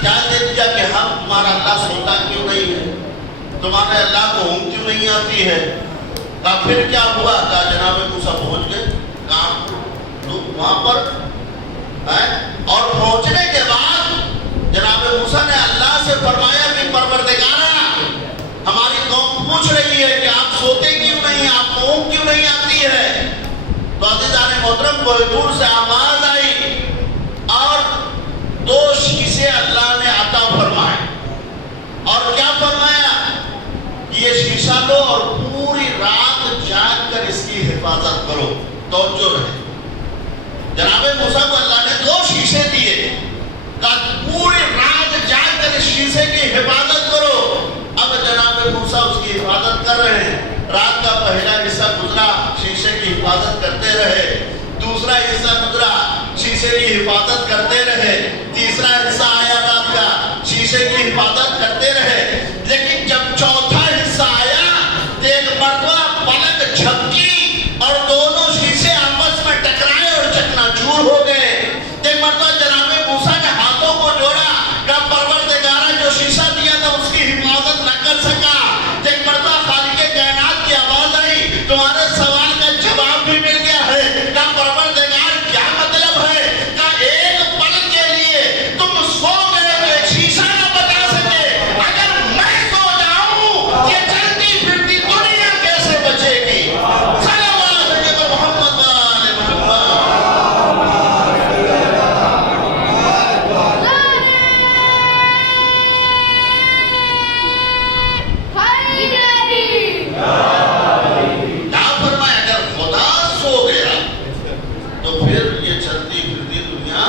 کیا ضد کیا کہ ہم تمہارا اللہ سوتا کیوں نہیں ہے، تمہارے اللہ کو اونٹ کیوں نہیں آتی ہے؟ کہا پھر کیا ہوا؟ کہا جناب موسیٰ پہنچ گئے، کہاں وہاں پر، اور پہنچنے کے بعد جناب موسیٰ نے اللہ سے فرمایا کہ پروردگارا ہماری قوم پوچھ رہی ہے کہ آپ سوتے کیوں نہیں، آپ کو اونٹ کیوں نہیں آتی ہے؟ عزیزان محترم کوئی دور سے آواز آئی اور 2 شیشے اللہ نے عطا فرمائے، اور کیا فرمایا کہ یہ شیشہ لو اور پوری رات جاگ کر اس کی حفاظت کرو۔ توجہ رہے، جناب موسیٰ کو اللہ نے 2 شیشے دیے، کہا پوری رات جاگ کر اس شیشے کی حفاظت کرو۔ اب جناب موسیٰ اس کی حفاظت کر رہے ہیں۔ رات کا پہلا حصہ گزرا، شیشے کی حفاظت کرتے رہے، دوسرا حصہ گزرا، شیشے کی حفاظت کرتے رہے، تیسرا حصہ آیا رات کا، شیشے کی حفاظت کرتے رہے، لیکن جب چوتھا حصہ آیا تو ایک مرتبہ پلک جھپکی اور دونوں شیشے آپس میں ٹکرائے اور چکناچور ہو گئے۔ ایک مرتبہ جناب موسیٰ نے ہاتھوں کو جوڑا، کہا پروردگارہ جو شیشہ دیا تھا اس کی حفاظت نہ کر سکا۔ ایک مرتبہ خالق کائنات کی آواز آئی، تمہارے سوال کا جواب بھی مل گیا ہے۔ کہا پروردگار کیا مطلب ہے؟ کہا ایک پل کے لیے تم سو گئے تو شیشہ نہ بچا سکے، اگر میں سو جاؤں یہ چلتی پھرتی دنیا کیسے بچے گی؟ صلی اللہ علیہ وسلم محمد وآل محمد۔ کیا فرمایا اگر خدا سو گیا تو پھر یہ چلتی پھرتی دنیا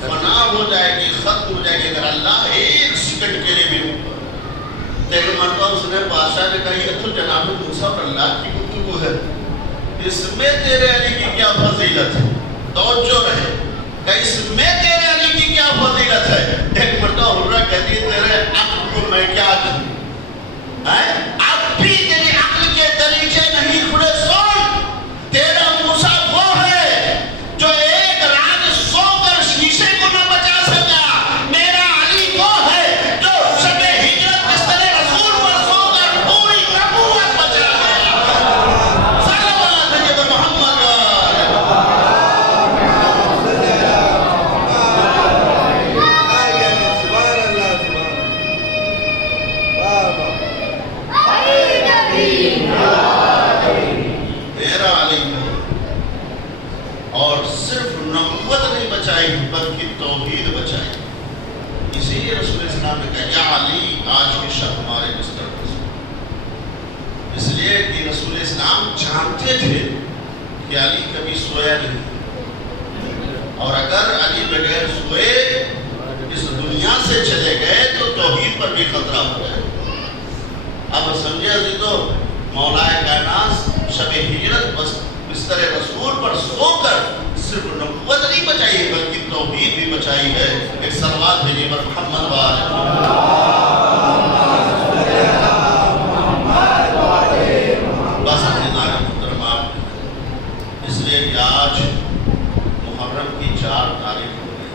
فنا ہو جائے گی، ختم ہو جائے گی۔ اگر اللہ ایک سیکنڈ کے لیے بھی ایک مرتبہ اس نے بادشاہ نے کہا یہ تو جناب موسیٰ اور اللہ کی گفتگو ہے، اس میں تیرے علی کی کیا فضیلت ہے؟ توجہ رہے کہ اس میں تیرے علی کی کیا فضیلت ہے؟ ایک مرتبہ حرہ کہتی ہے تیرے عقل کو میں کیا کروں؟ اب بھی تیری عقل کے دریچے نہیں کھلے، سن تیرا موسیٰ وہ ہے جو ایک رات سو کر شیشے کو نہ بچا سکا، میرا علی وہ ہے جو شب ہجرت بستر رسول پر سو کر پوری نبوت بچا گیا۔ صلی اللہ علیہ وسلم محمد میرا علی اور صرف نبوت نہیں بچائی بلکہ توحید بچائی۔ اسی لیے رسول اسلام نے کہا یا علی آج کی شب ہمارے بستر پر سو۔ اس لیے کہ رسول اسلام جانتے تھے کہ علی کبھی سویا نہیں، اور اگر علی بغیر سوئے اس دنیا سے چلے گئے تو توحید پر بھی خطرہ ہو جائے۔ اب سمجھے عزیزو، مولا کائنات شب ہجرت بستر رسول پر سو کر صرف نبوت نہیں بچائی ہے بلکہ توحید بھی بچائی ہے۔ ایک صلوات بھیجیے پر محمد وآل بس عزیزان محترم، اس لیے کہ آج محرم کی 4 تاریخ ہو گئی،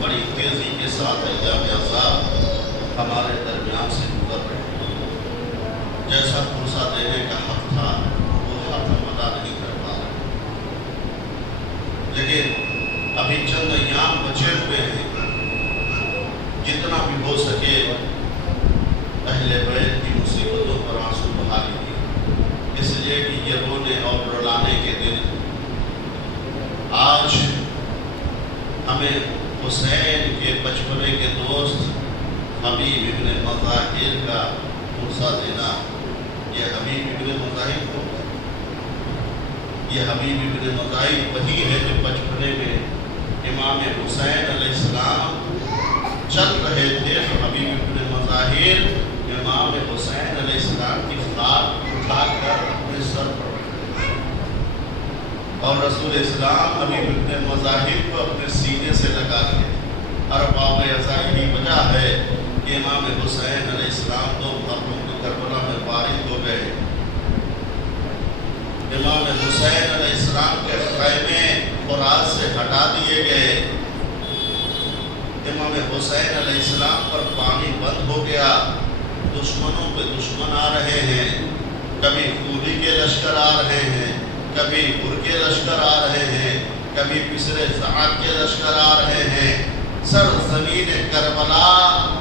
بڑی تیزی کے ساتھ ایام عذاب ہمارے درمیان سے گزر رہے ہیں۔ جیسا فرصہ دینے کا حق تھا وہ حق ہم ادا نہیں کر پا رہے، لیکن ابھی چند ایام بچے ہوئے ہیں، جتنا بھی ہو سکے اہل بیت کی مصیبتوں پر آنسو بہا لیجیے، اس لیے کہ یہ رونے اور رلانے کے دن ہیں۔ آج ہمیں حسین کے بچپنے کے دوست حبیب ابن مظاہر کا فرصہ دینا، یہ حبیب ابن مظاہر کو، یہ حبیب ابن مظاہر وہی ہے جو بچپنے میں امام حسین علیہ السلام چل رہے تھے، حبیب ابن مظاہر امام حسین علیہ السلام کی خاک اٹھا کر اپنے سر پر رکھتے اور رسول اسلام حبیب ابن مظاہر کو اپنے سینے سے لگا لیے۔ ارباب ازا یہی وجہ ہے کہ امام حسین علیہ السلام تو مرحوم کربلا میں فارغ ہو گئے، امام حسین علیہ السلام کے خیمے فرات سے ہٹا دیے گئے، امام حسین علیہ السلام پر پانی بند ہو گیا، دشمنوں پہ دشمن آ رہے ہیں، کبھی کولی کے لشکر آ رہے ہیں، کبھی گر کے لشکر آ رہے ہیں، کبھی پسرے سعاد کے لشکر آ رہے ہیں۔ سرزمین کربلا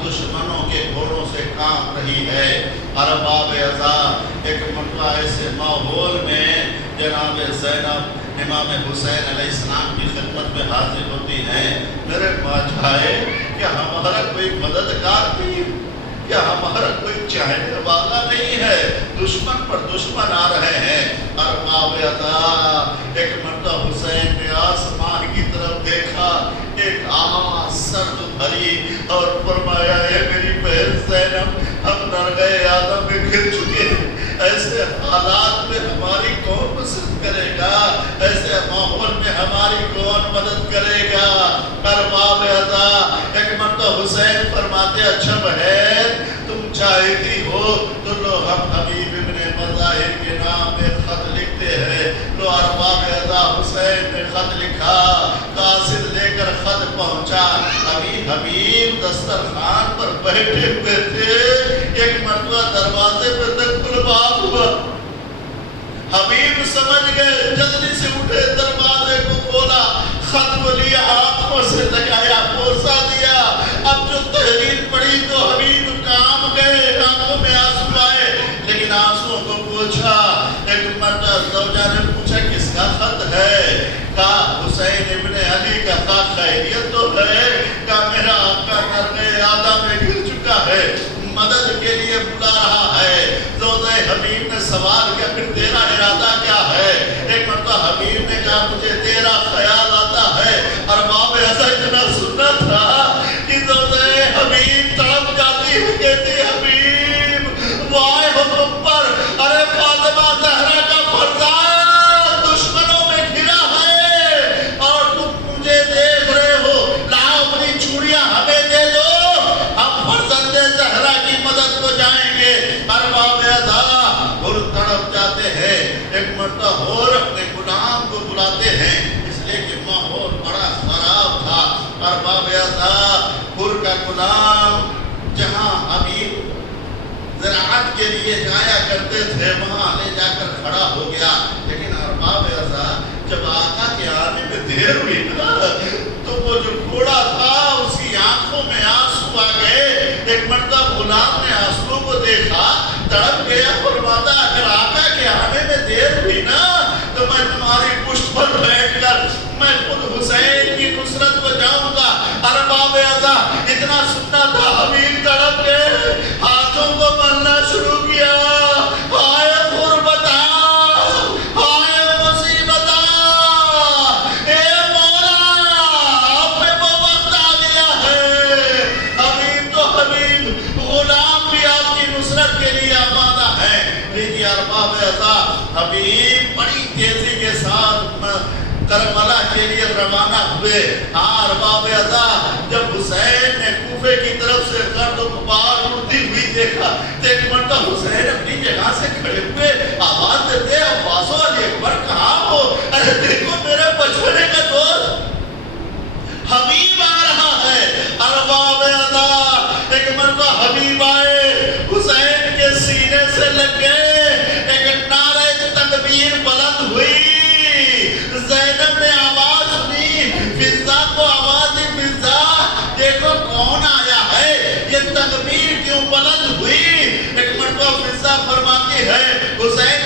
دشمنوں کے گھوڑوں سے کانپ رہی ہے۔ ارباب ازا ایک مرتبہ ایسے ماحول میں جناب زینب امام حسین علیہ السلام کی خدمت میں حاضر ہوتی ہیں، میرے ماجھائے کیا ہمارا کوئی مددگار نہیں، کیا ہمارا کوئی چاہنے والا نہیں ہے، دشمن پر دشمن آ رہے ہیں۔ ارباب عطا ایک مرتبہ حسین نے آسمان کی طرف دیکھا، ایک آواز سرد بھری اور فرمایا ہے میری بہن زینب، ہم درگاہ آدم میں گر چکے ہیں، ایسے حالات میں ہماری کون مدد کرے گا، ایسے ماحول میں ہماری کون مدد کرے گا۔ ارباب عطا ایک مرتبہ حسین فرماتے اچھا بہن تم چاہتی ہو تو لو ہم حبیب ابن مظاہر کے نام میں خط لکھتے ہیں۔ لو ارباب عطا حسین نے خط لکھا، قاصد لے کر خط پہنچا، حبیب دسترخوان پر بیٹھے ہوئے تھے، ایک مرتبہ دروازے پہ تک گلباب ہوا، حبیب سمجھ گئے، جلدی سے اٹھے، دروازے کو کھولا، خط کو لیا، آنکھوں سے لگایا، بوسا دیا۔ اب جو تحریر پڑھی تو حبیب کام گئے، آنکھوں میں آنسو آئے، لیکن آنسوؤں کو پوچھا، ایک مرتبہ زوجہ نے پوچھا کس کا خط ہے؟ کہا حسین ابن علی کا تھا، خیریت تو ہے؟ کہا میرا آقا درگاہ آدم میں گر چکا ہے، مدد کے لیے بلا رہا ہے۔ زوجہ حبیب نے سوال کیا پھر تیرا ارادہ کیا ہے؟ ایک مرتبہ حبیب نے کہا مجھے تیرا خیال آتا ہے۔ ارباب ایسا اتنا سننا تھا کہ زوجہ حبیب تڑپ جاتی ہے، کہتی حبیب وائے ہو تم پر، ارے فاطمہ زہرا کا فرزند دشمنوں میں گھرا ہے اور تم مجھے دیکھ رہے ہو، لاؤ اپنی چوڑیاں ہمیں دے دو، ہم فرزند زہرا کی مدد کو جائیں گے۔ ارباب عطا اور تڑپ جاتے ہیں، ایک مرتبہ اور اپنے غلام کو بلاتے ہیں، اس لیے کہ ماحول بڑا خراب تھا۔ ارباب عطا پور کا غلام جہاں حبیب زراعت کے لیے جایا کرتے تھے وہاں لے جا کر کھڑا ہو گیا، لیکن ارباب عطا جب آقا کے آنے میں دیر ہوئی نا تو وہ جو گھوڑا تھا اس کی آنکھوں میں آنسو آ گئے۔ ایک مرتبہ غلام نے آنسو کو دیکھا، تڑپ گیا، فرماتا اگر آقا کے آنے میں دیر ہوئی نا تو میں تمہاری پشت پر بیٹھ کر میں خود حسین کی نصرت کو جاؤں گا۔ ارباب عطا اتنا سننا تھا، حبیب تڑپ گئے، ہاتھوں کو ملنا شروع کیا، ہائے غربتا، ہائے مصیبتا، اے مولا آپ پہ وہ وقت آ گیا ہے، حبیب تو حبیب، غلام بھی آپ کی نصرت کے لیے آمادہ ہے۔ لیکن ارباب عطا حبیب بڑی تیزی کے ساتھ کربلا کے لیے روانہ ہوئے۔ ارباب عطا جب حسین نے کوفے کی طرف سے گرد و غبار اڑتی ہوئی دیکھا تو ایک مرتبہ حسین اپنی جگہ سے کھڑے ہوئے آواز دیتے عباس علی اکبر کہاں ہو؟ ارے دیکھو میرے بچپنے کا دوست حبیب آ رہا ہے۔ ارباب عطا ایک مرتبہ حبیب آئے، حسین کے سینے سے لگ گئے، ایک نعرہ تکبیر بلند ہوئی، زینب نے آواز سنی، فضا کو آواز دی، فضا دیکھو کون آیا ہے، یہ تکبیر کیوں بلند ہوئی؟ ایک مرتبہ فضا فرماتی ہے حسین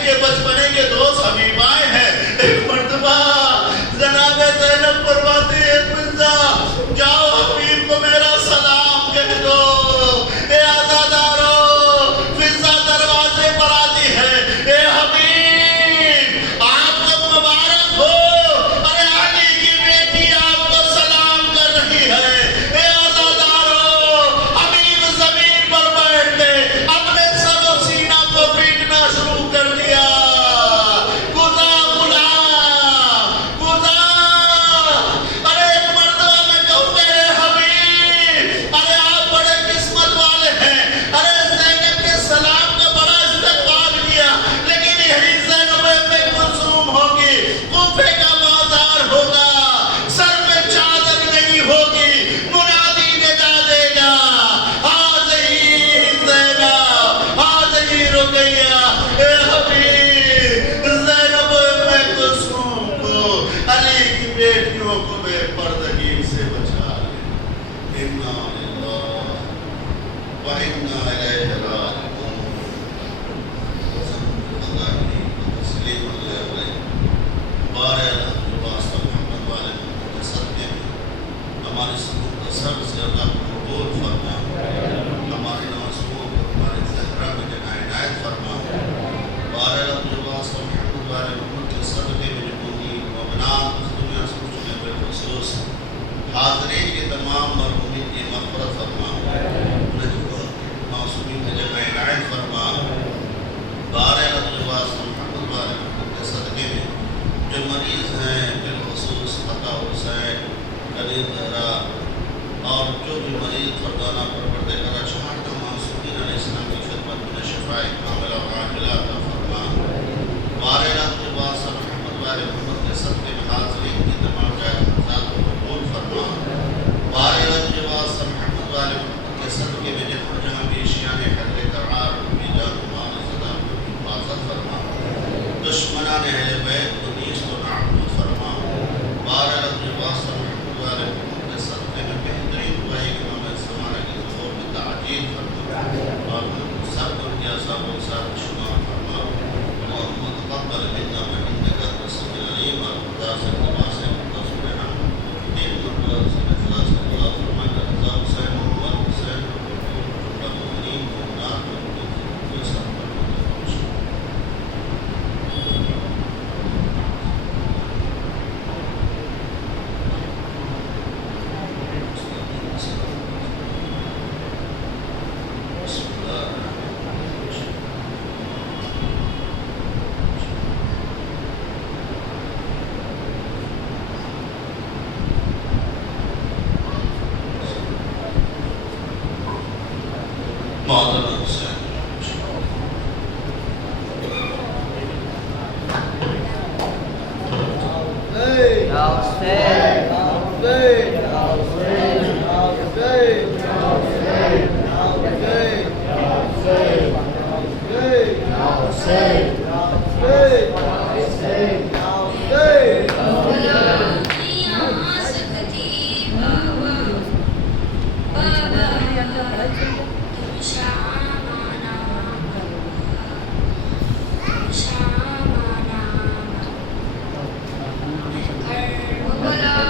عنایت فرما. بارے لباس محمد والے محمد کے صدقے میں جو مریض ہیں بالخصوص عطا حسین علی زہرا اور جو بھی مریض فردانہ پروردگار چہار تمام معصومین علیہ السلام کی خدمت میں شفاء کاملہ و عاجلہ عطا فرما. بارے لباس محمد والے محمد کے صدقے میں حاضرین کی تمام جائز حاجات کو قبول فرما. بارے لباس محمد والے محمد کے صدقے میں جہاں بھی اشیاء حضر قرار بھی جان مان صدا حفاظت فرما. دشمنان اہل بیت کو نیست و نابود فرما. بارے لباس محمد والے محمد کے صدقے میں بہترین دعائی امام زمانہ کی ظہور میں تعجیل فرما اور سب کو کیا صاحب و صاحب شمار فرما. اللهم تقبل منا وانك الرسول العليم والخدا سے خدا سے متصل ہم دین مرضا سے خدا سے خدا فرما کر رضا حسین محمد حسین المؤمنین والنار والمؤمنین سب مولانا حسین Bala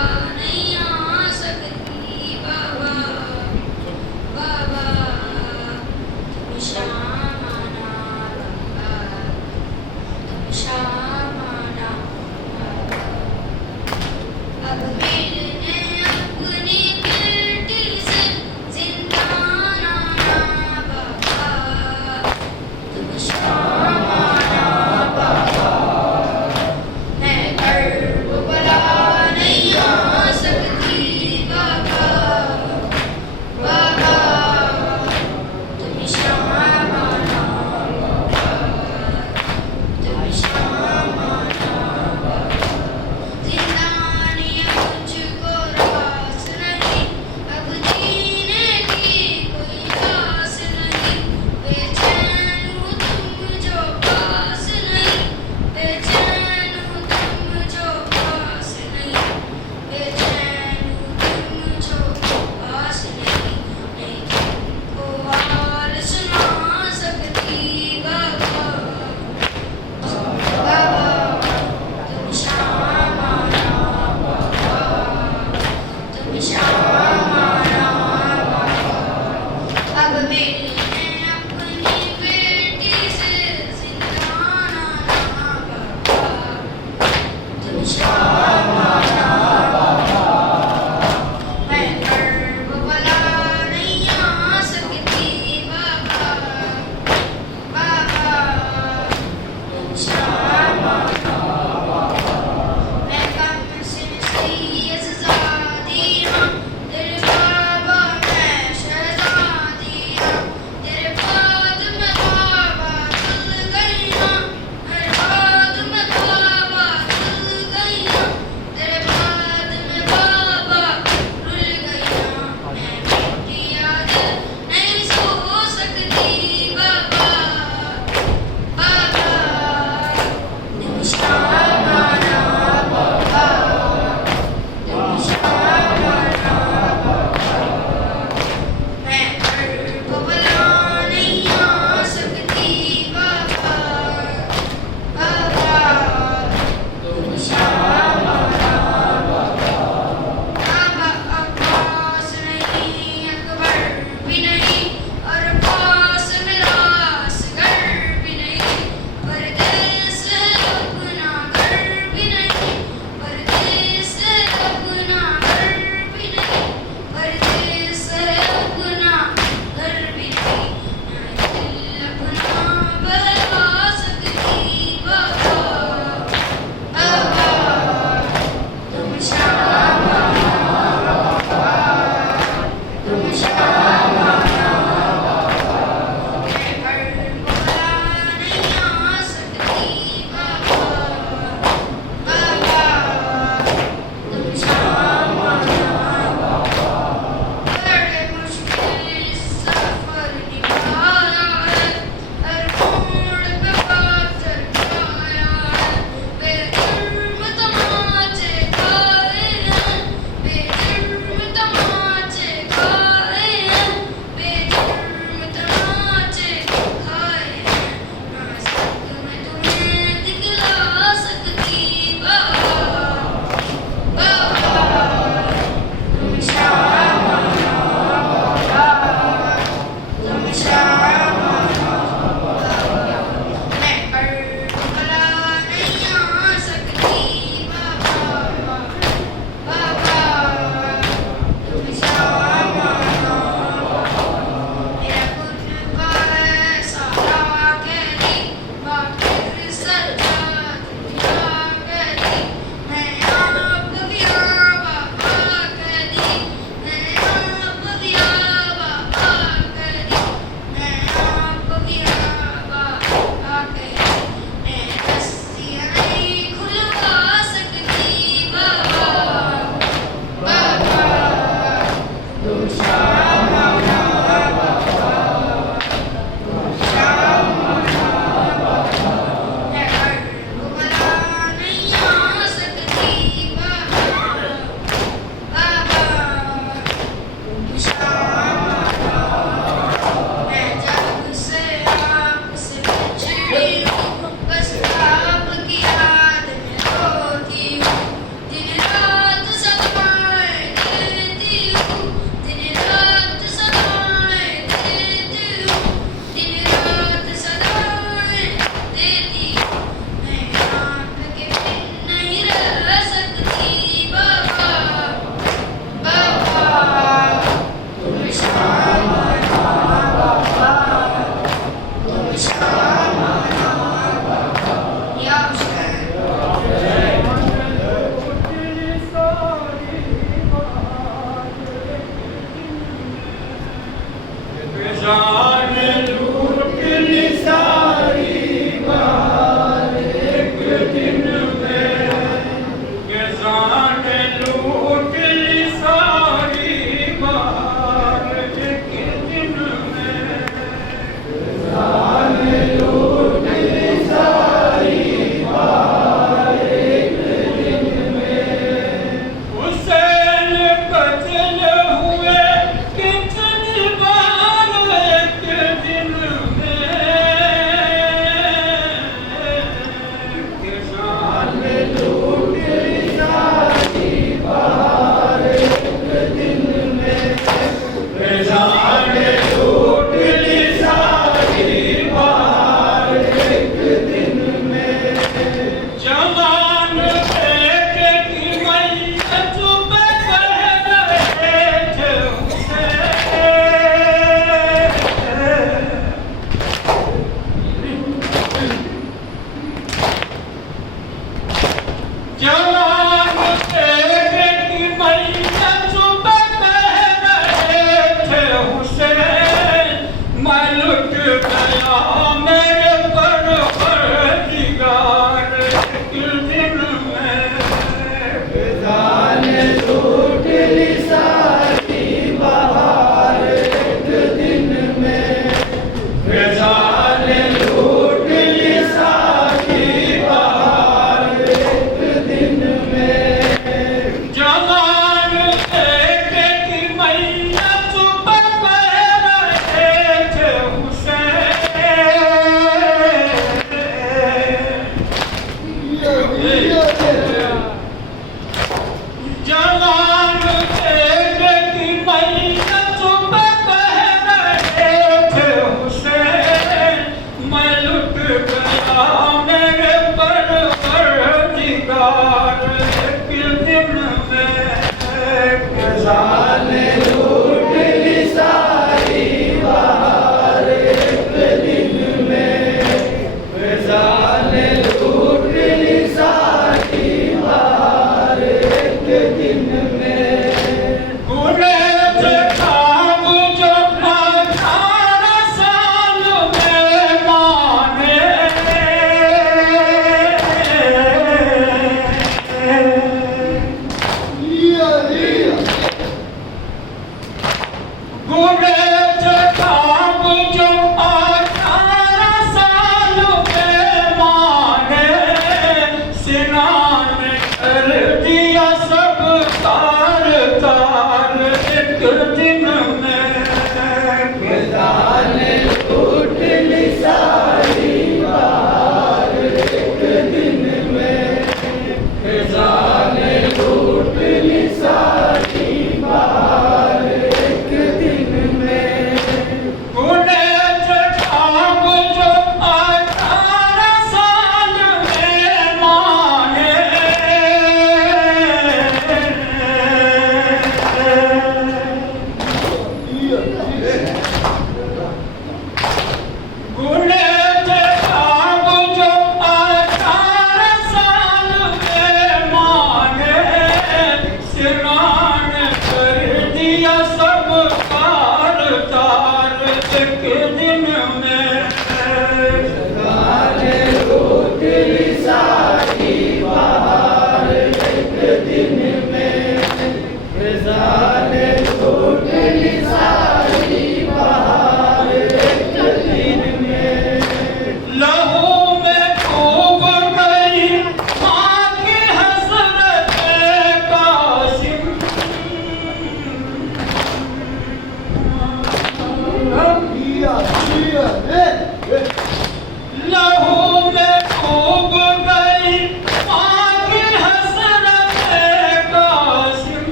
نے